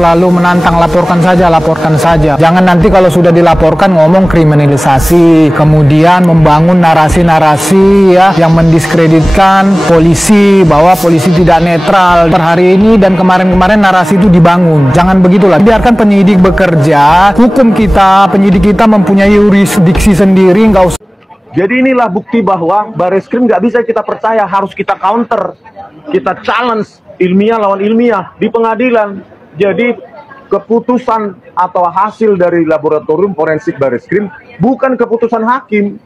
Selalu menantang, laporkan saja, laporkan saja. Jangan nanti kalau sudah dilaporkan ngomong kriminalisasi, kemudian membangun narasi-narasi ya yang mendiskreditkan polisi, bahwa polisi tidak netral. Per hari ini dan kemarin-kemarin narasi itu dibangun. Jangan begitulah. Biarkan penyidik bekerja. Hukum kita, penyidik kita mempunyai yurisdiksi sendiri, nggak usah. Jadi inilah bukti bahwa Bareskrim nggak bisa kita percaya, harus kita counter, kita challenge ilmiah lawan ilmiah di pengadilan. Jadi keputusan atau hasil dari laboratorium forensik Bareskrim bukan keputusan hakim.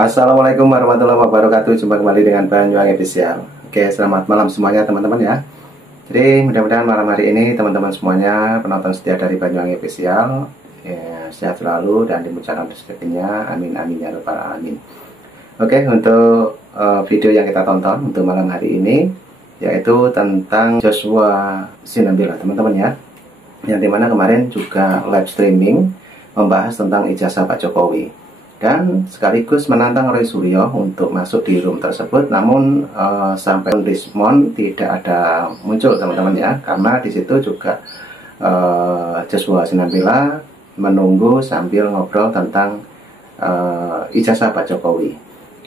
Assalamualaikum warahmatullahi wabarakatuh. Jumpa kembali dengan Banyuwangi Official. Oke, selamat malam semuanya teman-teman ya. Jadi mudah-mudahan malam hari ini teman-teman semuanya penonton setia dari Banyuwangi Official ya, sehat selalu dan dimudahkan rezekinya. Amin amin ya rabbal alamin. Oke, untuk video yang kita tonton untuk malam hari ini yaitu tentang Joshua Sinambela teman-teman ya. Yang dimana kemarin juga live streaming membahas tentang ijazah Pak Jokowi dan sekaligus menantang Roy Suryo untuk masuk di room tersebut, namun sampai respon tidak ada muncul teman-teman ya, karena di situ juga Joshua Sinambela menunggu sambil ngobrol tentang ijazah Pak Jokowi.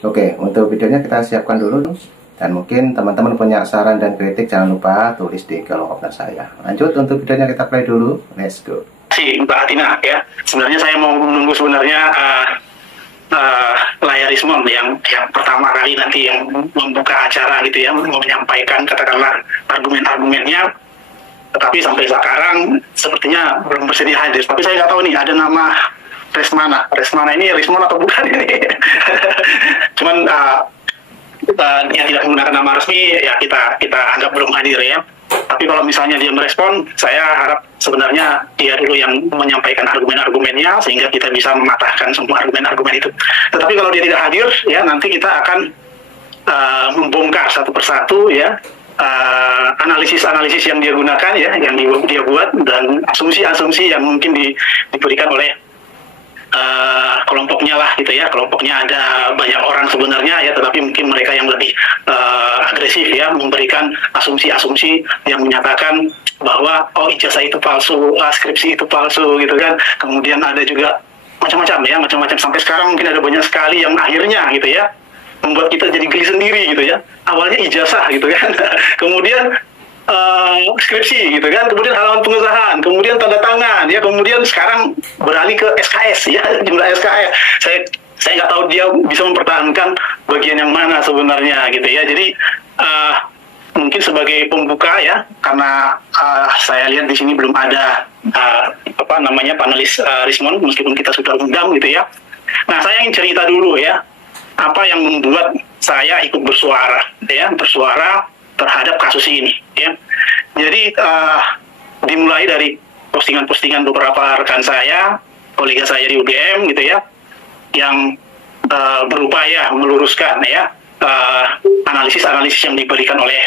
Oke, untuk videonya kita siapkan dulu dan mungkin teman-teman punya saran dan kritik jangan lupa tulis di kolom komentar saya. Lanjut untuk videonya kita play dulu, let's go. Mbak Atina ya, sebenarnya saya mau menunggu sebenarnya Layarismon yang pertama kali nanti yang membuka acara gitu ya, menyampaikan katakanlah argumen-argumennya, tetapi sampai sekarang sepertinya belum bersedia hadir. Tapi saya nggak tahu nih ada nama Resmana ini Rismon atau bukan ini. Cuman yang tidak menggunakan nama resmi ya kita anggap belum hadir ya. Tapi kalau misalnya dia merespon, saya harap sebenarnya dia dulu yang menyampaikan argumen-argumennya sehingga kita bisa mematahkan semua argumen-argumen itu. Tetapi kalau dia tidak hadir, ya nanti kita akan membongkar satu persatu ya analisis-analisis yang dia gunakan ya, yang dia buat dan asumsi-asumsi yang mungkin diberikan oleh kelompoknya lah gitu ya. Kelompoknya ada banyak orang sebenarnya ya, tetapi mungkin mereka yang lebih agresif ya, memberikan asumsi-asumsi yang menyatakan bahwa oh ijazah itu palsu, skripsi itu palsu gitu kan. Kemudian ada juga macam-macam ya, macam-macam sampai sekarang mungkin ada banyak sekali yang akhirnya gitu ya membuat kita jadi geli sendiri gitu ya. Awalnya ijazah gitu kan, kemudian skripsi gitu kan, kemudian halaman pengesahan, kemudian tanda tangan ya, kemudian sekarang beralih ke SKS ya, jumlah SKS. Saya nggak tahu dia bisa mempertahankan bagian yang mana sebenarnya gitu ya. Jadi mungkin sebagai pembuka ya, karena saya lihat di sini belum ada panelis Rismon meskipun kita sudah undang gitu ya. Nah, saya ingin cerita dulu ya, apa yang membuat saya ikut bersuara terhadap kasus ini ya. Jadi dimulai dari postingan-postingan beberapa rekan saya, kolega saya di UGM gitu ya, yang berupaya meluruskan ya analisis-analisis yang diberikan oleh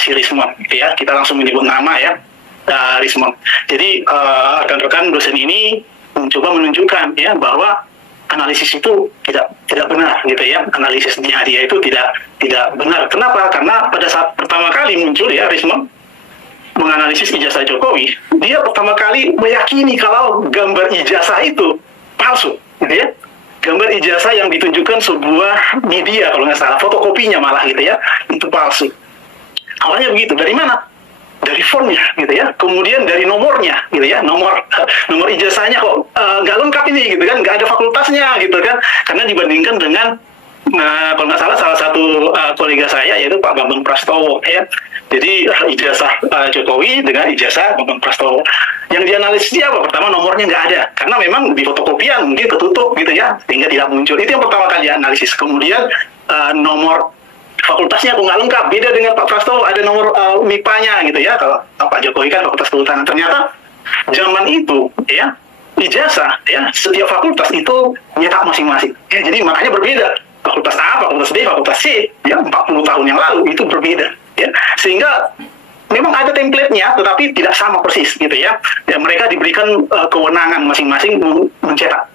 si Rismon gitu ya. Kita langsung menyebut nama ya, Rismon. Jadi rekan-rekan dosen ini mencoba menunjukkan ya bahwa analisis itu tidak benar gitu ya, analisisnya dia itu tidak benar. Kenapa? Karena pada saat pertama kali muncul ya Rismon menganalisis ijazah Jokowi, dia pertama kali meyakini kalau gambar ijazah itu palsu gitu ya. Gambar ijazah yang ditunjukkan sebuah media kalau nggak salah, fotokopinya malah gitu ya, itu palsu. Awalnya begitu. Dari mana? Dari fontnya gitu ya, kemudian dari nomornya gitu ya, nomor ijazahnya kok nggak lengkap ini gitu kan, nggak ada fakultasnya gitu kan, karena dibandingkan dengan kalau nggak salah satu kolega saya yaitu Pak Bambang Prastowo ya. Jadi ijazah Jokowi dengan ijazah Bambang Prastowo yang dianalisis dia apa? Pertama nomornya nggak ada, karena memang di fotokopian mungkin ketutup gitu ya, sehingga tidak muncul. Itu yang pertama kali analisis. Kemudian nomor fakultasnya aku nggak lengkap, beda dengan Pak Prastowo, ada nomor MIPA-nya gitu ya. Kalau Pak Jokowi kan fakultas kehutanan. Ternyata zaman itu ya ijazah ya setiap fakultas itu nyetak masing-masing ya, jadi makanya berbeda. Fakultas A, fakultas B, fakultas C ya 40 tahun yang lalu itu berbeda ya, sehingga memang ada template-nya, tetapi tidak sama persis gitu ya. Ya mereka diberikan kewenangan masing-masing mencetak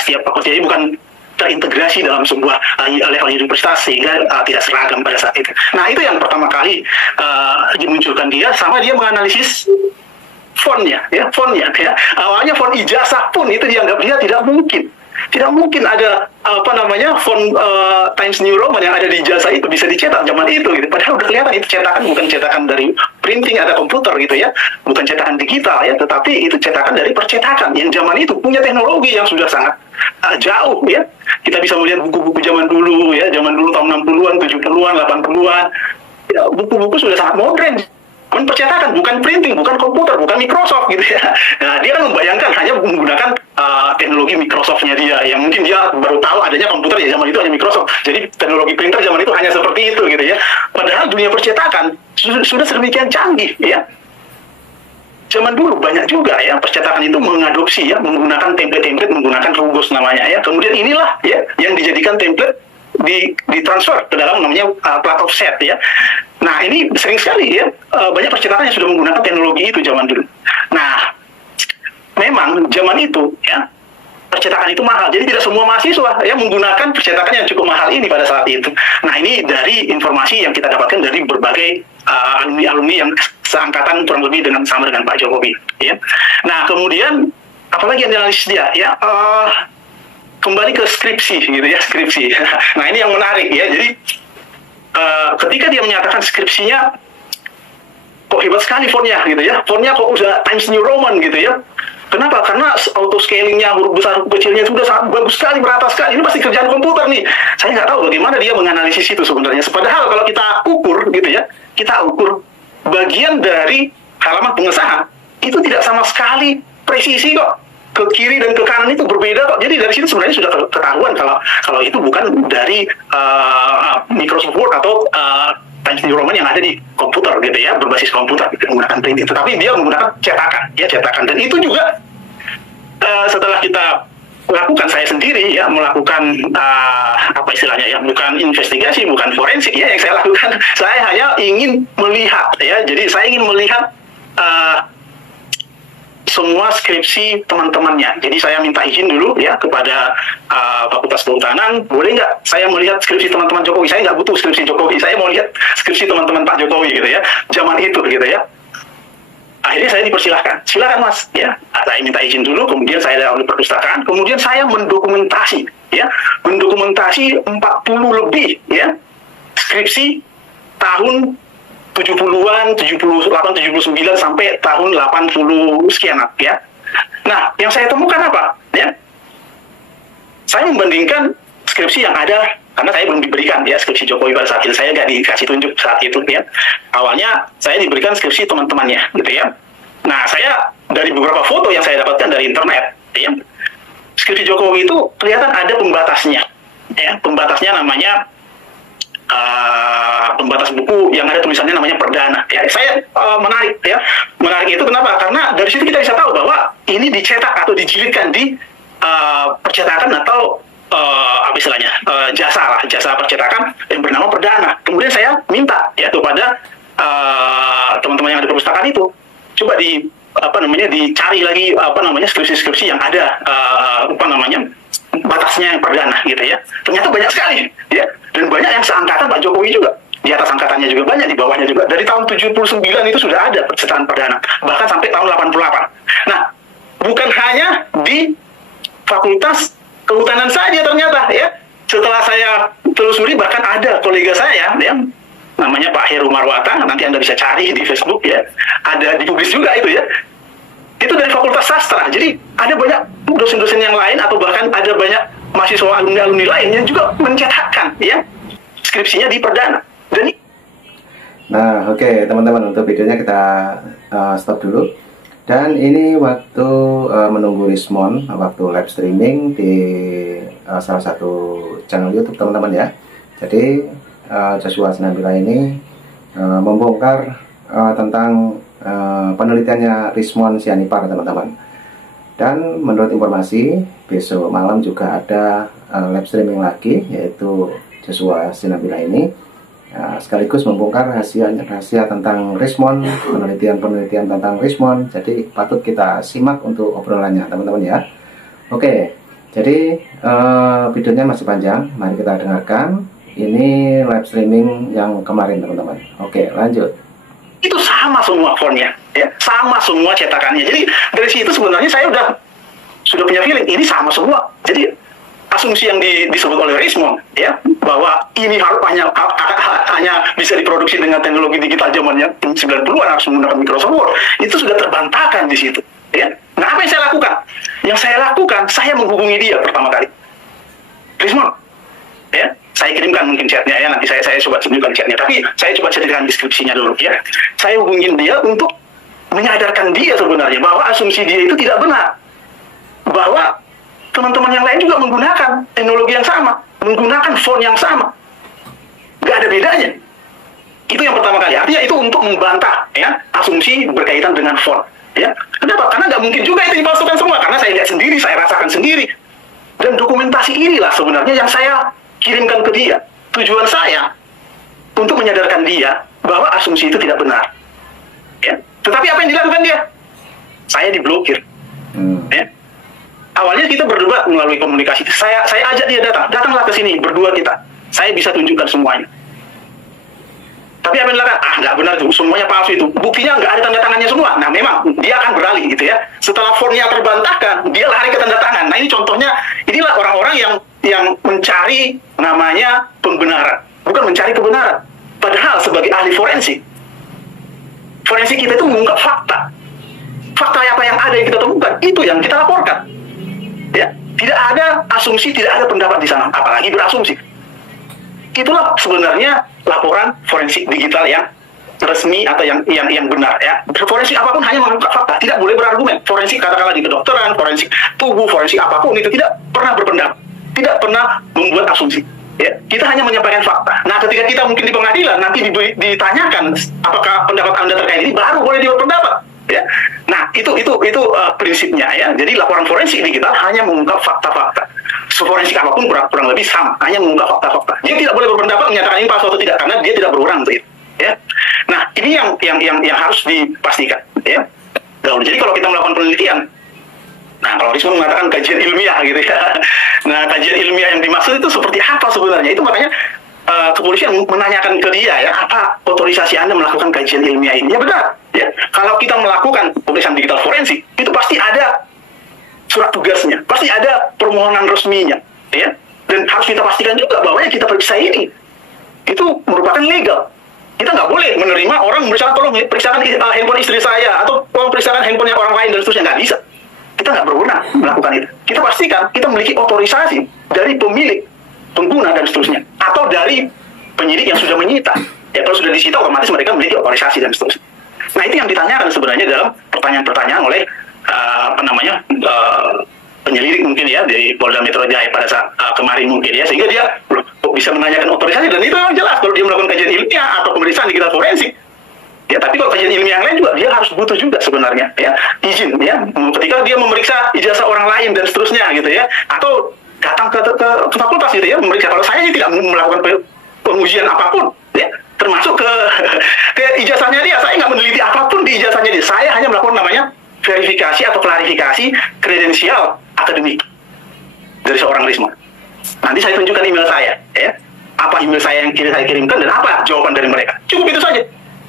setiap fakultas, jadi bukan terintegrasi dalam sebuah level universitas sehingga tidak seragam pada saat itu. Nah itu yang pertama kali dimunculkan dia, sama dia menganalisis fontnya ya. Awalnya font ijazah pun itu dianggap dia tidak mungkin ada font Times New Roman yang ada di ijazah itu bisa dicetak zaman itu gitu. Padahal udah kelihatan itu cetakan bukan cetakan dari printing atau komputer gitu ya, bukan cetakan digital ya, tetapi itu cetakan dari percetakan yang zaman itu punya teknologi yang sudah sangat jauh ya. Kita bisa melihat buku-buku zaman dulu tahun 60-an, 70-an, 80-an. Ya, buku-buku sudah sangat modern. Percetakan, bukan printing, bukan komputer, bukan Microsoft gitu ya. Nah, dia kan membayangkan hanya menggunakan teknologi Microsoftnya dia, yang mungkin dia baru tahu adanya komputer ya zaman itu hanya Microsoft. Jadi teknologi printer zaman itu hanya seperti itu gitu ya. Padahal dunia percetakan sudah sedemikian canggih ya. Zaman dulu banyak juga ya percetakan itu mengadopsi ya, menggunakan template, menggunakan rubus namanya ya. Kemudian inilah ya yang dijadikan template ditransfer ke dalam namanya plat offset ya. Nah ini sering sekali ya banyak percetakan yang sudah menggunakan teknologi itu zaman dulu. Nah memang zaman itu ya percetakan itu mahal, jadi tidak semua mahasiswa ya menggunakan percetakan yang cukup mahal ini pada saat itu. Nah ini dari informasi yang kita dapatkan dari berbagai alumni yang seangkatan kurang lebih sama dengan Pak Jokowi ya. Nah kemudian apalagi yang dianalisis dia ya, kembali ke skripsi gitu ya, skripsi. Nah ini yang menarik ya, jadi ketika dia menyatakan skripsinya kok hebat sekali fontnya gitu ya, fontnya kok udah Times New Roman gitu ya. Kenapa? Karena auto scalingnya, huruf besar, huruf kecilnya sudah sangat bagus sekali, merata sekali. Ini pasti kerjaan komputer nih. Saya nggak tahu bagaimana dia menganalisis itu sebenarnya. Padahal kalau kita ukur gitu ya, kita ukur bagian dari halaman pengesahan itu tidak sama sekali presisi kok. Ke kiri dan ke kanan itu berbeda kok. Jadi dari situ sebenarnya sudah ketahuan kalau itu bukan dari Microsoft Word atau Times New Roman yang ada di komputer gitu ya, berbasis komputer gitu, menggunakan printing. Tetapi dia menggunakan cetakan. Dan itu juga setelah kita lakukan, saya sendiri ya melakukan apa istilahnya ya, bukan investigasi, bukan forensik ya yang saya lakukan. Saya hanya ingin melihat ya. Jadi saya ingin melihat semua skripsi teman-temannya. Jadi saya minta izin dulu ya kepada Fakultas Kehutanan, boleh nggak saya melihat skripsi teman-teman Jokowi? Saya nggak butuh skripsi Jokowi, saya mau lihat skripsi teman-teman Pak Jokowi gitu ya, zaman itu gitu ya. Akhirnya saya dipersilahkan, silakan mas ya. Saya minta izin dulu, kemudian saya dari perpustakaan, kemudian saya mendokumentasi 40 lebih ya skripsi tahun 70-an, 78, 79 sampai tahun 80 sekian ya. Nah, yang saya temukan apa? Ya, saya membandingkan skripsi yang ada, karena saya belum diberikan ya skripsi Jokowi pada saat itu, saya nggak dikasih tunjuk saat itu ya. Awalnya saya diberikan skripsi teman-temannya gitu ya. Nah, saya dari beberapa foto yang saya dapatkan dari internet ya, skripsi Jokowi itu kelihatan ada pembatasnya ya. Pembatasnya namanya pembatas buku yang ada tulisannya namanya perdana ya. Saya menarik itu kenapa? Karena dari situ kita bisa tahu bahwa ini dicetak atau dijilidkan di percetakan atau apa istilahnya jasa percetakan yang bernama perdana. Kemudian saya minta ya kepada teman-teman yang ada di perpustakaan itu, coba dicari lagi skripsi-skripsi yang ada batasnya yang perdana gitu ya. Ternyata banyak sekali ya, dan banyak yang seangkatan Pak Jokowi juga. Di atas angkatannya juga banyak, di bawahnya juga. Dari tahun 79 itu sudah ada percetakan perdana, bahkan sampai tahun 88. Nah, bukan hanya di Fakultas Kehutanan saja ternyata ya. Setelah saya telusuri, bahkan ada kolega saya ya, namanya Pak Heru Marwata, nanti Anda bisa cari di Facebook ya. Ada dipublis juga itu ya. Itu dari Fakultas Sastra. Jadi ada banyak dosen-dosen yang lain atau bahkan ada banyak mahasiswa alumni lain yang juga mencetakkan ya skripsinya di perdana. Nah, oke, teman-teman, untuk videonya kita stop dulu. Dan ini waktu menunggu Rismon, waktu live streaming di salah satu channel YouTube teman-teman ya. Jadi Joshua Sinambela ini membongkar tentang penelitiannya Rismon Sianipar teman-teman. Dan menurut informasi besok malam juga ada live streaming lagi, yaitu Joshua Sinambela ini sekaligus membongkar rahasia tentang Richmond, penelitian-penelitian tentang Richmond. Jadi patut kita simak untuk obrolannya teman-teman ya. Oke, jadi videonya masih panjang, mari kita dengarkan. Ini live streaming yang kemarin teman-teman. Oke, lanjut. Itu sama semua fontnya, ya, sama semua cetakannya. Jadi dari situ sebenarnya saya sudah punya feeling ini sama semua. Jadi asumsi yang disebut oleh Richmond, ya, bahwa ini hanya bisa diproduksi dengan teknologi digital zamannya 90-an harus menggunakan Microsoft Word, itu sudah terbantahkan di situ, ya. Nah, apa yang saya lakukan? Yang saya lakukan, saya menghubungi dia pertama kali. Richmond, ya, saya kirimkan mungkin chatnya ya, nanti saya coba tunjukkan chatnya, tapi saya coba ceritakan deskripsinya dulu ya. Saya hubungin dia untuk menyadarkan dia sebenarnya bahwa asumsi dia itu tidak benar, bahwa teman-teman yang lain juga menggunakan teknologi yang sama, menggunakan font yang sama, nggak ada bedanya. Itu yang pertama kali. Artinya itu untuk membantah ya asumsi berkaitan dengan font. Ya, kenapa? Karena nggak mungkin juga itu dipalsukan semua. Karena saya lihat sendiri, saya rasakan sendiri, dan dokumentasi inilah sebenarnya yang saya kirimkan ke dia. Tujuan saya untuk menyadarkan dia bahwa asumsi itu tidak benar. Ya. Tetapi apa yang dilakukan dia? Saya diblokir. Ya. Awalnya kita berdebat melalui komunikasi. Saya ajak dia datanglah ke sini, berdua kita. Saya bisa tunjukkan semuanya. Tapi apa yang dilakukan? Nggak benar tuh, semuanya palsu itu. Buktinya nggak ada tanda tangannya semua. Nah, memang dia akan beralih gitu ya. Setelah fontnya terbantahkan, dia lari ke tanda tangan. Nah, ini contohnya, inilah orang-orang yang mencari namanya pembenaran, bukan mencari kebenaran. Padahal sebagai ahli forensik kita itu mengungkap fakta. Fakta apa yang ada yang kita temukan, itu yang kita laporkan. Ya, tidak ada asumsi, tidak ada pendapat di sana, apalagi berasumsi. Itulah sebenarnya laporan forensik digital yang resmi atau yang benar ya. Forensik apapun hanya mengungkap fakta, tidak boleh berargumen. Forensik katakanlah di kedokteran, forensik tubuh, forensik apapun itu tidak pernah berpendapat, tidak pernah membuat asumsi. Ya, kita hanya menyampaikan fakta. Nah, ketika kita mungkin di pengadilan nanti ditanyakan apakah pendapat Anda terkait ini, baru boleh berpendapat. Ya. Nah, itu prinsipnya ya. Jadi laporan forensik digital hanya mengungkap fakta-fakta. Forensik apapun kurang lebih sama, hanya mengungkap fakta-fakta. Dia tidak boleh berpendapat menyatakan ini palsu atau tidak, karena dia tidak berwenang untuk itu. Ya. Nah, ini yang harus dipastikan. Ya. Jadi kalau kita melakukan penelitian, nah kalau Richmond mengatakan kajian ilmiah gitu ya. Nah, kajian ilmiah yang dimaksud itu seperti apa sebenarnya? Itu makanya kepolisian menanyakan ke dia ya, apa otorisasi Anda melakukan kajian ilmiah ini? Ya benar. Ya, kalau kita melakukan pemeriksaan digital forensik, itu pasti ada surat tugasnya, pasti ada permohonan resminya, ya. Dan harus kita pastikan juga bahwa yang kita periksa ini itu merupakan legal. Kita nggak boleh menerima orang misalnya tolong periksakan handphone istri saya atau tolong periksakan handphonenya orang lain dan seterusnya, nggak bisa. Kita nggak berwenang melakukan itu. Kita pastikan kita memiliki otorisasi dari pemilik, pengguna dan seterusnya, atau dari penyidik yang sudah menyita. Ya, kalau sudah disita otomatis mereka memiliki otorisasi dan seterusnya. Nah, itu yang ditanyakan sebenarnya dalam pertanyaan-pertanyaan oleh penyelidik mungkin ya dari Polda Metro Jaya pada saat kemarin mungkin ya, sehingga dia bisa menanyakan otorisasi, dan itu memang jelas kalau dia melakukan kajian ilmiah atau pemeriksaan digital forensik. Ya, tapi kalau kajian ilmiah yang lain juga dia harus butuh juga sebenarnya ya izin ya, ketika dia memeriksa ijazah orang lain dan seterusnya gitu ya, atau datang ke fakultas gitu ya memeriksa. Kalau saya sih tidak melakukan pengujian apapun ya, termasuk ke ijazahnya dia. Saya nggak meneliti apapun di ijazahnya dia. Saya hanya melakukan namanya verifikasi atau klarifikasi kredensial akademik dari seorang Richmond. Nanti saya tunjukkan email saya ya, apa email saya yang saya kirimkan dan apa jawaban dari mereka. Cukup itu saja.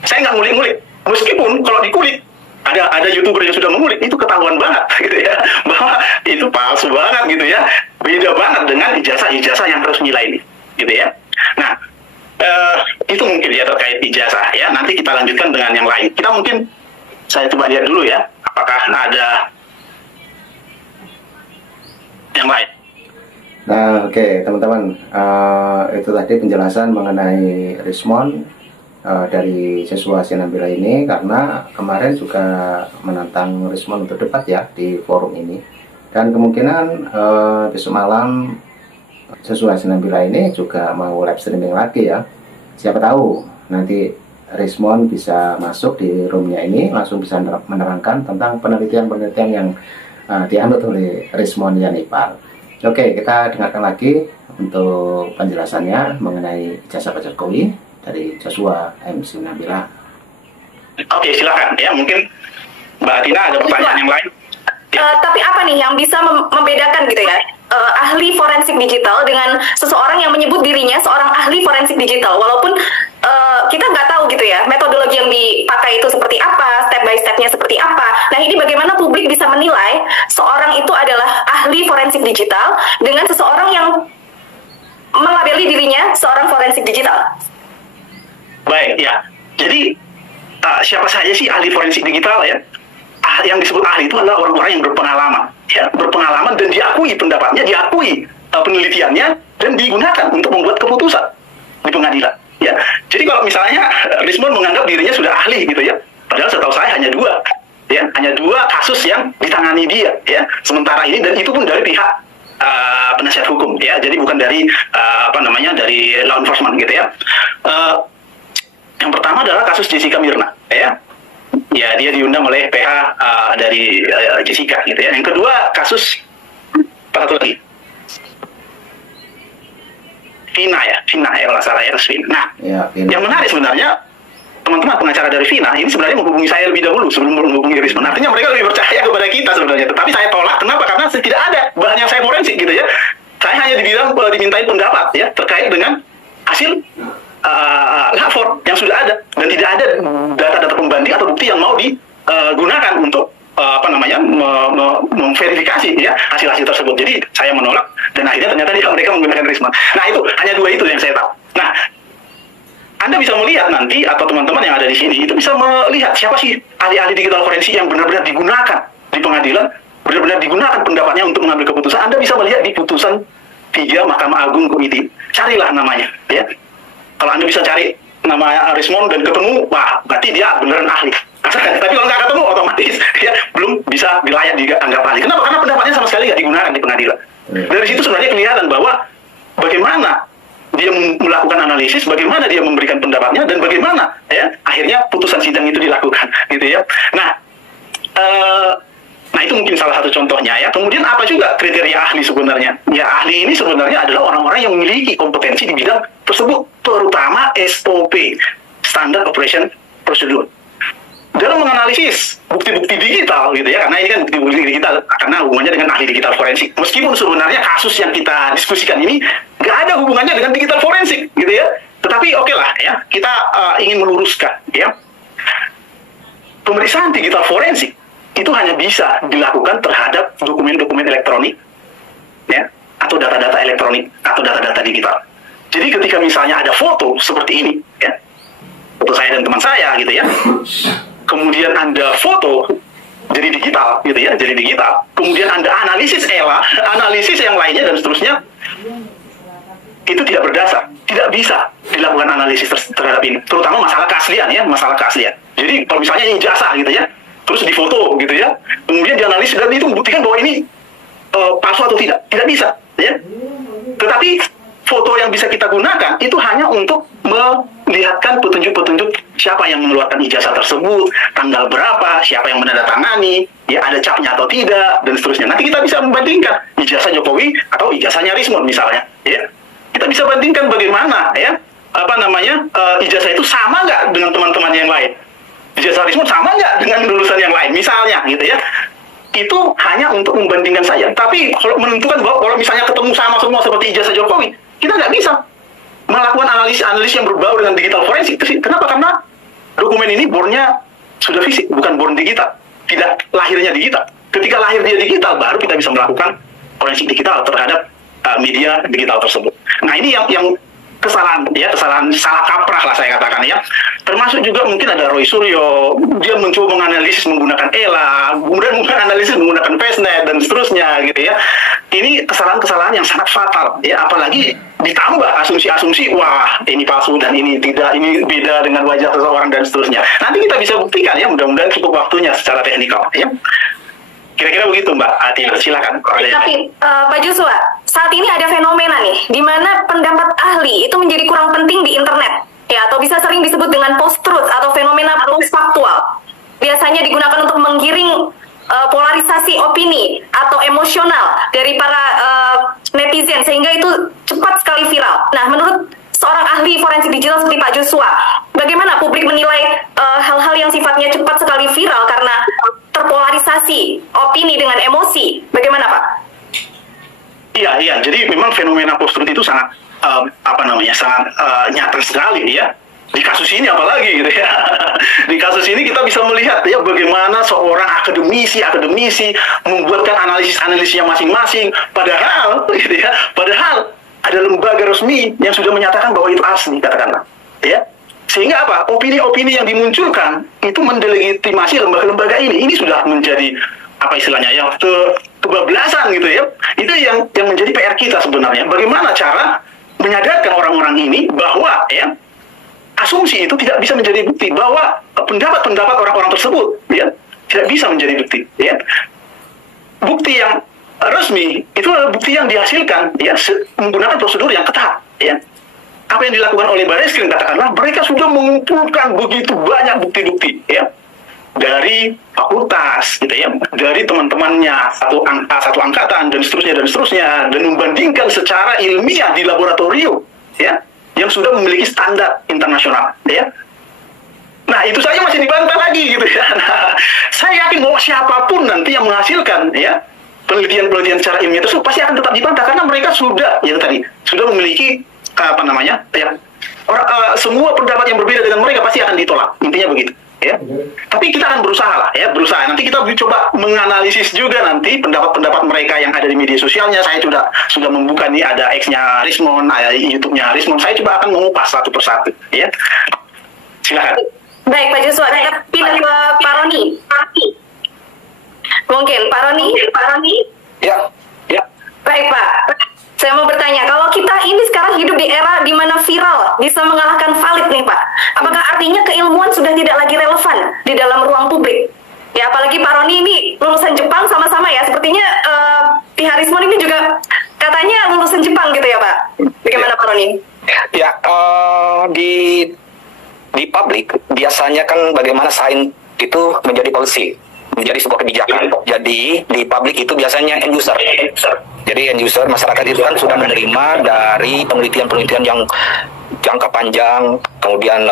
Saya nggak ngulik-ngulik. Meskipun kalau dikulik, ada YouTuber yang sudah mengulik, itu ketahuan banget gitu ya, bahwa itu palsu banget gitu ya, beda banget dengan ijazah-ijazah yang resmi lainnya gitu ya. Nah, itu mungkin ya terkait ijazah ya. Nanti kita lanjutkan dengan yang lain. Kita mungkin saya coba lihat dulu ya, apakah ada yang lain. Nah, oke, teman-teman, itu tadi penjelasan mengenai Richmond dari siswa Sinambela ini, karena kemarin juga menantang Richmond untuk debat ya di forum ini, dan kemungkinan besok malam siswa Sinambela ini juga mau live streaming lagi ya. Siapa tahu nanti Richmond bisa masuk di roomnya ini, langsung bisa menerangkan tentang penelitian-penelitian yang dianut oleh Richmond Yanipar. Oke, kita dengarkan lagi untuk penjelasannya mengenai ijazah Pak Jokowi. dari Joshua M. Sinabila. Oke, silakan ya. Mungkin Mbak Tina ada pertanyaan yang lain. Tapi apa nih yang bisa membedakan gitu ya, ahli forensik digital dengan seseorang yang menyebut dirinya seorang ahli forensik digital, walaupun kita nggak tahu gitu ya metodologi yang dipakai itu seperti apa, step by stepnya seperti apa. Nah, ini bagaimana publik bisa menilai seorang itu adalah ahli forensik digital dengan seseorang yang melabeli dirinya seorang forensik digital? Baik ya, jadi siapa saja sih ahli forensik digital ya? Yang disebut ahli itu adalah orang-orang yang berpengalaman, ya, berpengalaman dan diakui pendapatnya, diakui penelitiannya, dan digunakan untuk membuat keputusan di pengadilan. Ya, jadi kalau misalnya Rismond menganggap dirinya sudah ahli gitu ya, padahal setahu saya hanya dua kasus yang ditangani dia, ya, sementara ini, dan itu pun dari pihak penasihat hukum, ya, jadi bukan dari dari law enforcement gitu ya. Yang pertama adalah kasus Jessica Mirna, ya. Ya, dia diundang oleh PH dari Jessica gitu ya. Yang kedua kasus satu lagi Vina ya kalau salah ya, Vina. Nah, ya, yang menarik sebenarnya teman-teman pengacara dari Vina ini sebenarnya menghubungi saya lebih dahulu sebelum menghubungi Rismond. Artinya mereka lebih percaya kepada kita sebenarnya. Tetapi saya tolak, kenapa? Karena tidak ada bahan yang saya forensik gitu ya. Saya hanya dimintain pendapat ya terkait dengan hasil lapor yang sudah ada, dan tidak ada data-data pembanding atau bukti yang mau digunakan untuk memverifikasi ya hasil-hasil tersebut. Jadi saya menolak, dan akhirnya ternyata mereka menggunakan Rismond. Nah, itu hanya dua itu yang saya tahu. Nah, Anda bisa melihat nanti, atau teman-teman yang ada di sini itu bisa melihat siapa sih ahli-ahli digital forensik yang benar-benar digunakan di pengadilan, benar-benar digunakan pendapatnya untuk mengambil keputusan. Anda bisa melihat di putusan 3 Mahkamah Agung Komiti. Carilah namanya ya. Kalau Anda bisa cari nama Rismond dan ketemu, wah, berarti dia beneran ahli. Tapi kalau nggak ketemu, otomatis ya belum bisa dilayak dianggap ahli. Kenapa? Karena pendapatnya sama sekali nggak digunakan di pengadilan. Dari situ sebenarnya kelihatan bahwa bagaimana dia melakukan analisis, bagaimana dia memberikan pendapatnya, dan bagaimana ya akhirnya putusan sidang itu dilakukan, gitu ya. Nah, itu mungkin salah satu contohnya ya. Kemudian apa juga kriteria ahli sebenarnya? Ya, ahli ini sebenarnya adalah orang-orang yang memiliki kompetensi di bidang tersebut, terutama SOP, Standard Operation Procedure. Dalam menganalisis bukti-bukti digital gitu ya, karena ini kan bukti-bukti digital karena hubungannya dengan ahli digital forensik. Meskipun sebenarnya kasus yang kita diskusikan ini nggak ada hubungannya dengan digital forensik gitu ya. Tetapi oke lah ya, kita ingin meluruskan ya. Pemeriksaan digital forensik itu hanya bisa dilakukan terhadap dokumen-dokumen elektronik ya, atau data-data elektronik atau data-data digital. Jadi ketika misalnya ada foto seperti ini ya, foto saya dan teman saya gitu ya, kemudian Anda foto jadi digital gitu ya, jadi digital, kemudian Anda analisis ELA, analisis yang lainnya dan seterusnya, itu tidak berdasar, tidak bisa dilakukan analisis terhadap ini, terutama masalah keaslian ya, masalah keaslian. Jadi kalau misalnya ini ijazah gitu ya, terus difoto gitu ya, kemudian dianalisis dan itu membuktikan bahwa ini palsu atau tidak bisa ya. Tetapi foto yang bisa kita gunakan itu hanya untuk melihatkan petunjuk-petunjuk siapa yang mengeluarkan ijazah tersebut, tanggal berapa, siapa yang menandatangani, ya ada capnya atau tidak, dan seterusnya. Nanti kita bisa membandingkan ijazah Jokowi atau ijazahnya Rismond misalnya, ya. Kita bisa bandingkan bagaimana, ya, ijazah itu sama nggak dengan teman-teman yang lain. Ijazah Rismond sama nggak dengan lulusan yang lain, misalnya, gitu ya. Itu hanya untuk membandingkan saja. Tapi kalau menentukan bahwa kalau misalnya ketemu sama semua seperti ijazah Jokowi, kita nggak bisa melakukan analisis yang berbau dengan digital forensik. Kenapa? Karena dokumen ini bornya sudah fisik, bukan born digital. Tidak lahirnya digital. Ketika lahir dia digital, baru kita bisa melakukan forensik digital terhadap media digital tersebut. Nah, ini yang kesalahan salah kaprah lah saya katakan ya. Termasuk juga mungkin ada Roy Suryo, dia mencoba menganalisis menggunakan ELA, kemudian menganalisis menggunakan Fastnet dan seterusnya gitu ya. Ini kesalahan-kesalahan yang sangat fatal ya, apalagi ditambah asumsi-asumsi, wah ini palsu dan ini tidak, ini beda dengan wajah seseorang dan seterusnya. Nanti kita bisa buktikan ya, mudah-mudahan cukup waktunya secara teknikal ya. Kira-kira begitu Mbak Atina, silakan. Tapi Pak Joshua, saat ini ada fenomena nih, di mana pendapat ahli itu menjadi kurang penting di internet, ya, atau bisa sering disebut dengan post-truth atau fenomena post-faktual. Biasanya digunakan untuk menggiring polarisasi opini atau emosional dari para netizen, sehingga itu cepat sekali viral. Nah, menurut seorang ahli forensik digital seperti Pak Joshua. Bagaimana publik menilai hal-hal yang sifatnya cepat sekali viral karena terpolarisasi opini dengan emosi? Bagaimana Pak? Iya. Jadi memang fenomena post-truth itu sangat sangat nyata sekali ya. Di kasus ini apalagi gitu ya. Di kasus ini kita bisa melihat ya bagaimana seorang akademisi membuatkan analisisnya masing-masing, padahal gitu ya, padahal ada lembaga resmi yang sudah menyatakan bahwa itu asli, katakanlah ya. Sehingga apa? Opini-opini yang dimunculkan itu mendelegitimasi lembaga-lembaga ini. Ini sudah menjadi apa istilahnya ya, kebablasan gitu ya. Itu yang menjadi PR kita sebenarnya. Bagaimana cara menyadarkan orang-orang ini bahwa ya asumsi itu tidak bisa menjadi bukti, bahwa pendapat-pendapat orang-orang tersebut ya tidak bisa menjadi bukti ya. Bukti yang resmi itu adalah bukti yang dihasilkan ya menggunakan prosedur yang ketat ya. Apa yang dilakukan oleh Bareskrim, katakanlah mereka sudah mengumpulkan begitu banyak bukti-bukti ya dari fakultas gitu ya, dari teman-temannya satu angkatan dan seterusnya dan membandingkan secara ilmiah di laboratorium ya yang sudah memiliki standar internasional ya. Nah itu saja masih dibantah lagi gitu ya. Nah, saya yakin bahwa siapapun nanti yang menghasilkan ya penelitian-penelitian secara ilmiah tersebut pasti akan tetap dibantah karena mereka sudah memiliki semua pendapat yang berbeda dengan mereka pasti akan ditolak, intinya begitu ya. Tapi kita akan berusaha nanti kita coba menganalisis juga nanti pendapat-pendapat mereka yang ada di media sosialnya. Saya sudah membuka nih, ada X-nya Rismon, ada YouTube-nya Rismon. Saya coba akan mengupas satu persatu ya. Silakan. Baik Pak Joshua, kita pindah ke Pak Roni. Mungkin Pak Roni. Ya. Baik Pak, saya mau bertanya, kalau kita ini sekarang hidup di era di mana viral bisa mengalahkan valid nih Pak, apakah artinya keilmuan sudah tidak lagi relevan di dalam ruang publik? Ya apalagi Pak Roni ini lulusan Jepang sama-sama ya, sepertinya pihak Rismon ini juga katanya lulusan Jepang gitu ya Pak. Bagaimana Pak Roni? Ya, di publik biasanya kan bagaimana sains itu menjadi policy, menjadi sebuah kebijakan. Jadi di publik itu biasanya end user. Jadi end user, masyarakat itu kan sudah menerima dari penelitian-penelitian yang jangka panjang, kemudian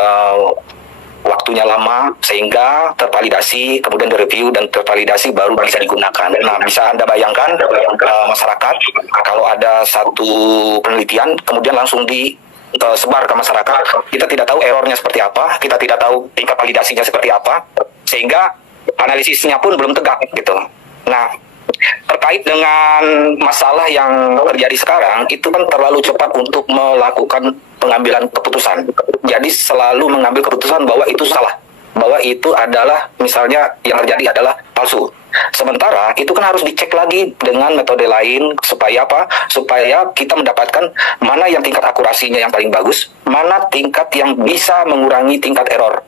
waktunya lama, sehingga tervalidasi, kemudian direview dan tervalidasi baru bisa digunakan. Nah, bisa Anda bayangkan masyarakat kalau ada satu penelitian kemudian langsung sebar ke masyarakat, kita tidak tahu errornya seperti apa, kita tidak tahu tingkat validasinya seperti apa, sehingga analisisnya pun belum tegak gitu. Nah, terkait dengan masalah yang terjadi sekarang, itu kan terlalu cepat untuk melakukan pengambilan keputusan. Jadi selalu mengambil keputusan bahwa itu salah, bahwa itu adalah misalnya yang terjadi adalah palsu. Sementara itu kan harus dicek lagi dengan metode lain supaya apa? Supaya kita mendapatkan mana yang tingkat akurasinya yang paling bagus, mana tingkat yang bisa mengurangi tingkat error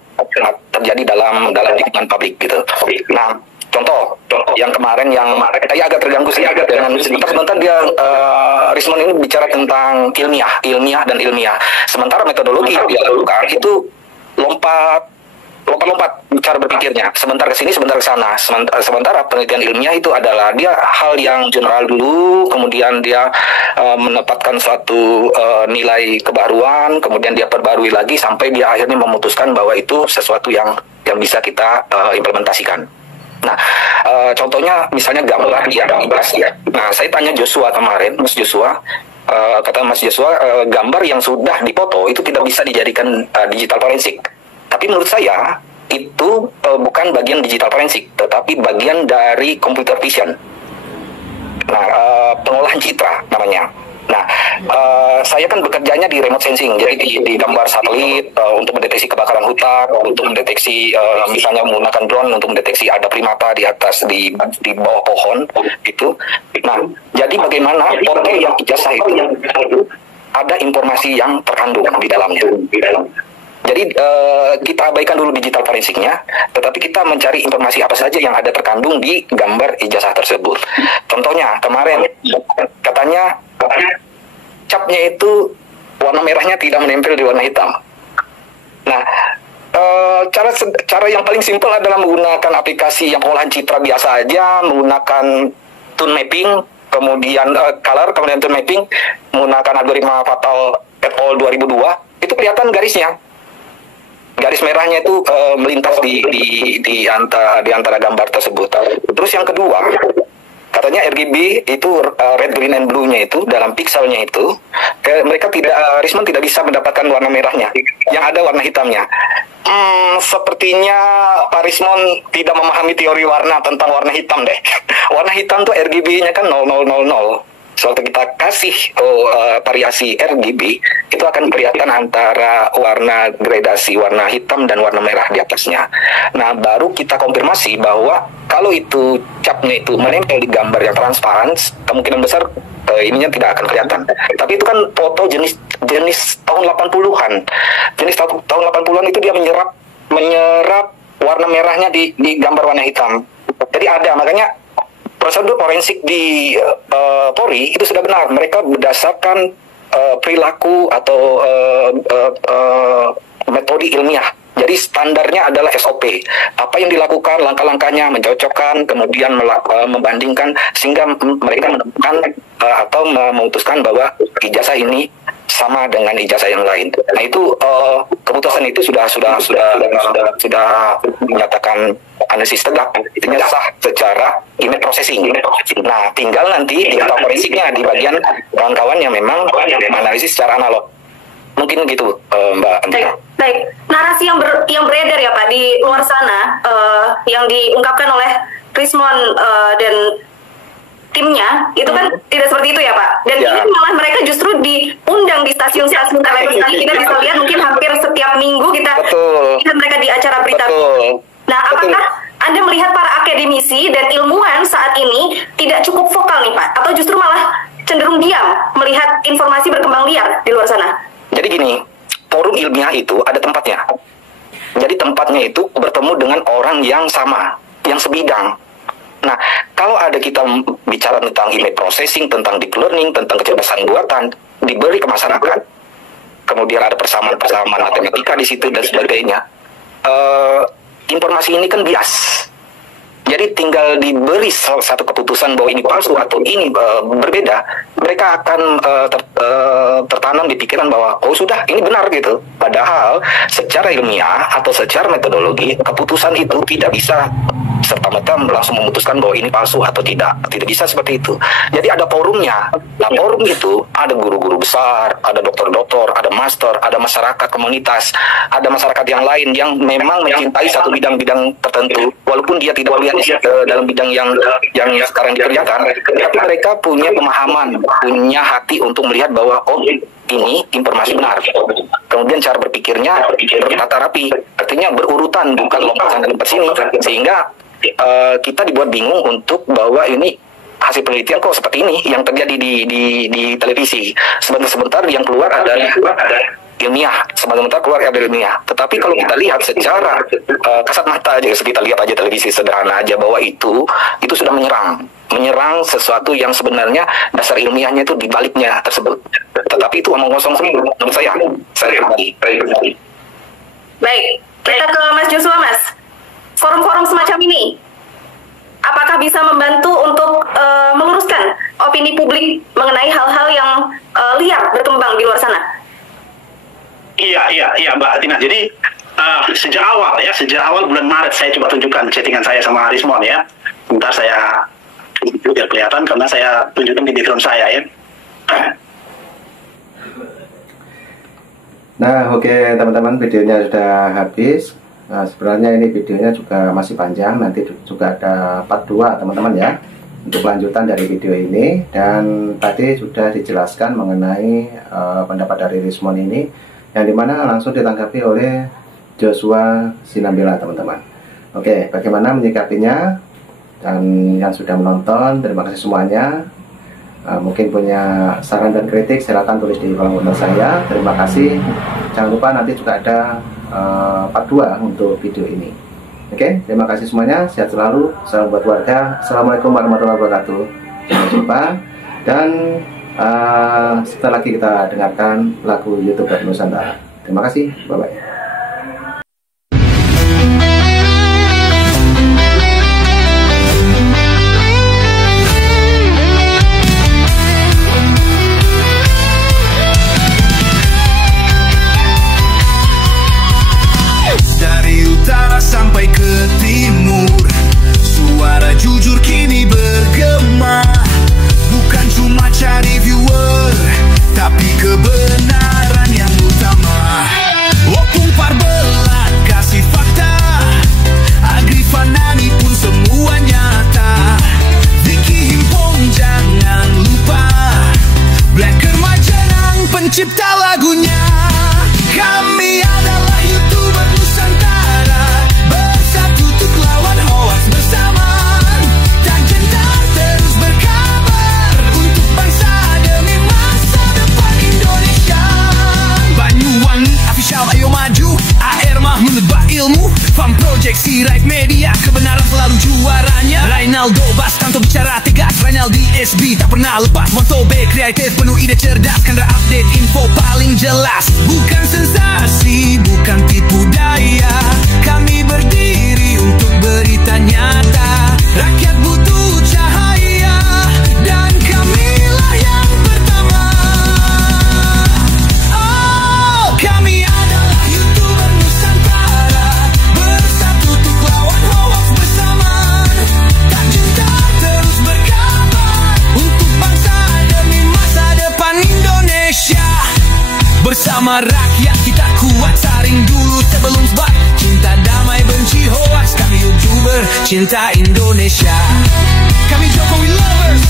terjadi dalam lingkungan publik gitu. Nah, contoh yang kemarin saya agak terganggu sih dengan sebentar dia Rismon ini bicara tentang ilmiah dan ilmiah. Sementara metodologi yang dia lakukan itu lompat cara berpikirnya, sebentar ke sini sebentar ke sana. Sementara penelitian ilmiah itu adalah dia hal yang general dulu, kemudian dia menempatkan suatu nilai kebaruan, kemudian dia perbarui lagi sampai dia akhirnya memutuskan bahwa itu sesuatu yang bisa kita implementasikan. Nah, contohnya misalnya gambar yang dibahas ya. Nah, saya tanya Joshua kemarin, Mas Joshua, kata Mas Joshua, gambar yang sudah dipoto itu tidak bisa dijadikan digital forensik. Tapi menurut saya itu bukan bagian digital forensik, tetapi bagian dari computer vision. Nah, pengolahan citra namanya. Nah, saya kan bekerjanya di remote sensing, jadi di gambar satelit untuk mendeteksi kebakaran hutan, untuk mendeteksi misalnya menggunakan drone untuk mendeteksi ada primata di atas di bawah pohon gitu. Nah, jadi bagaimana portal yang ijazah itu ada informasi yang terkandung di dalamnya. Jadi kita abaikan dulu digital forensiknya, tetapi kita mencari informasi apa saja yang ada terkandung di gambar ijazah tersebut. Contohnya kemarin katanya capnya itu warna merahnya tidak menempel di warna hitam. Nah, cara yang paling simpel adalah menggunakan aplikasi yang pengolahan citra biasa aja, menggunakan tone mapping, kemudian color, kemudian tone mapping, menggunakan algoritma Fatal et al. 2002 itu kelihatan garisnya. Garis merahnya itu melintas di antara gambar tersebut. Terus yang kedua, katanya RGB itu red, green, and blue-nya itu dalam pixelnya itu Rismon tidak bisa mendapatkan warna merahnya, yang ada warna hitamnya. Sepertinya Pak Rismon tidak memahami teori warna tentang warna hitam deh. Warna hitam tuh RGB-nya kan 0000. Suatu kita kasih variasi RGB, itu akan kelihatan antara warna gradasi warna hitam dan warna merah di atasnya. Nah, baru kita konfirmasi bahwa kalau itu capnya itu menempel di gambar yang transparan, kemungkinan besar ininya tidak akan kelihatan. Tapi itu kan foto jenis tahun 80-an. Jenis tahun 80-an itu dia menyerap warna merahnya di gambar warna hitam. Jadi ada, makanya prosedur forensik di Polri itu sudah benar. Mereka berdasarkan perilaku atau metode ilmiah. Jadi standarnya adalah SOP. Apa yang dilakukan, langkah-langkahnya, mencocokkan, kemudian membandingkan, sehingga mereka menemukan atau memutuskan bahwa ijazah ini sama dengan ijazah yang lain. Nah, itu keputusan itu sudah menyatakan analisis tegak, itu sah secara image processing. Nah, tinggal nanti di data forensiknya di bagian kawan-kawan yang memang menganalisis secara analog. Mungkin gitu, Mbak. Baik. Narasi yang beredar ya Pak di luar sana, yang diungkapkan oleh Rismon dan timnya itu kan tidak seperti itu ya Pak. Dan ini malah mereka justru diundang di stasiun-stasiun televisi. Kita bisa lihat mungkin hampir setiap minggu kita lihat mereka di acara berita. Nah, apakah Anda melihat para akademisi dan ilmuwan saat ini tidak cukup vokal nih Pak, atau justru malah cenderung diam melihat informasi berkembang liar di luar sana? Jadi gini, forum ilmiah itu ada tempatnya. Jadi tempatnya itu bertemu dengan orang yang sama, yang sebidang. Nah, kalau ada kita bicara tentang image processing, tentang deep learning, tentang kecerdasan buatan, diberi ke masyarakat, kemudian ada persamaan-persamaan matematika di situ dan sebagainya, informasi ini kan bias. Jadi tinggal diberi satu keputusan bahwa ini palsu atau ini berbeda, mereka akan tertanam di pikiran bahwa oh sudah ini benar gitu. Padahal secara ilmiah atau secara metodologi keputusan itu tidak bisa serta-merta langsung memutuskan bahwa ini palsu atau tidak bisa seperti itu. Jadi ada forumnya. Nah, forum itu ada guru-guru besar, ada dokter-dokter, ada master, ada masyarakat komunitas, ada masyarakat yang lain yang memang mencintai satu bidang-bidang tertentu, walaupun dia tidak melihat dalam bidang yang sekarang dikerjakan, tapi mereka punya pemahaman, punya hati untuk melihat bahwa oh ini informasi benar. Kemudian cara berpikirnya bertata rapi, artinya berurutan, bukan lompat sana lompat sini, sehingga kita dibuat bingung untuk bahwa ini hasil penelitian kok seperti ini yang terjadi di televisi. Sebentar-sebentar yang keluar adalah ilmiah, sebentar keluar ada ilmiah. Tetapi kalau kita lihat secara kasat mata aja, kita lihat aja televisi sederhana aja bahwa itu sudah menyerang sesuatu yang sebenarnya dasar ilmiahnya itu di baliknya tersebut. Tetapi itu omong kosong menurut saya pribadi. Baik, kita ke Mas Joshua, Mas. Forum-forum semacam ini apakah bisa membantu untuk meluruskan opini publik mengenai hal-hal yang liar berkembang di luar sana? Iya Mbak Tina. Jadi sejak awal bulan Maret saya coba tunjukkan chattingan saya sama Rismon ya. Bentar saya biar kelihatan karena saya tunjukkan di background saya ya. Nah, oke teman-teman, videonya sudah habis. Nah, sebenarnya ini videonya juga masih panjang, nanti juga ada part 2 teman-teman ya, untuk lanjutan dari video ini. Dan tadi sudah dijelaskan mengenai pendapat dari Rismon ini, yang dimana langsung ditanggapi oleh Joshua Sinambela teman-teman. Oke, bagaimana menyikapinya? Dan yang sudah menonton, terima kasih semuanya. Mungkin punya saran dan kritik, silakan tulis di kolom komentar saya. Terima kasih. Jangan lupa nanti juga ada part 2 untuk video ini. Oke, terima kasih semuanya. Sehat selalu. Salam buat warga. Assalamualaikum warahmatullahi wabarakatuh. Sampai jumpa. Dan setelah lagi kita dengarkan lagu YouTube Nusantara. Terima kasih. Bye-bye. pencipta lagunya. Kami adalah YouTuber Nusantara, bersatu untuk lawan hoax bersamaan. Tak gentar terus berkabar untuk bangsa demi masa depan Indonesia. Banyuwangi Official ayo maju, AR mah menebak ilmu. Fam Project, Sirait Media, kebenaran selalu juaranya. Rainaldo Bastanto bicara tegas, Rainaldi SB tak pernah lepas. Moto B kreatif penuh ide cerdas, Kendra update info paling jelas. Bukan sensasi, bukan tipu daya, kami berdiri untuk berita nyata. Rakyat butuh cahaya dan kamilah yang pertama. Oh, kami adalah YouTuber Nusantara, bersatu untuk lawan hoax bersamaan. Tak gentar terus berkabar untuk bangsa demi masa depan Indonesia. Bersama rakyat kita kuat, saring dulu sebelum sebar. Cinta damai benci hoax, kami YouTuber cinta Indonesia. Kami Jokowi lovers,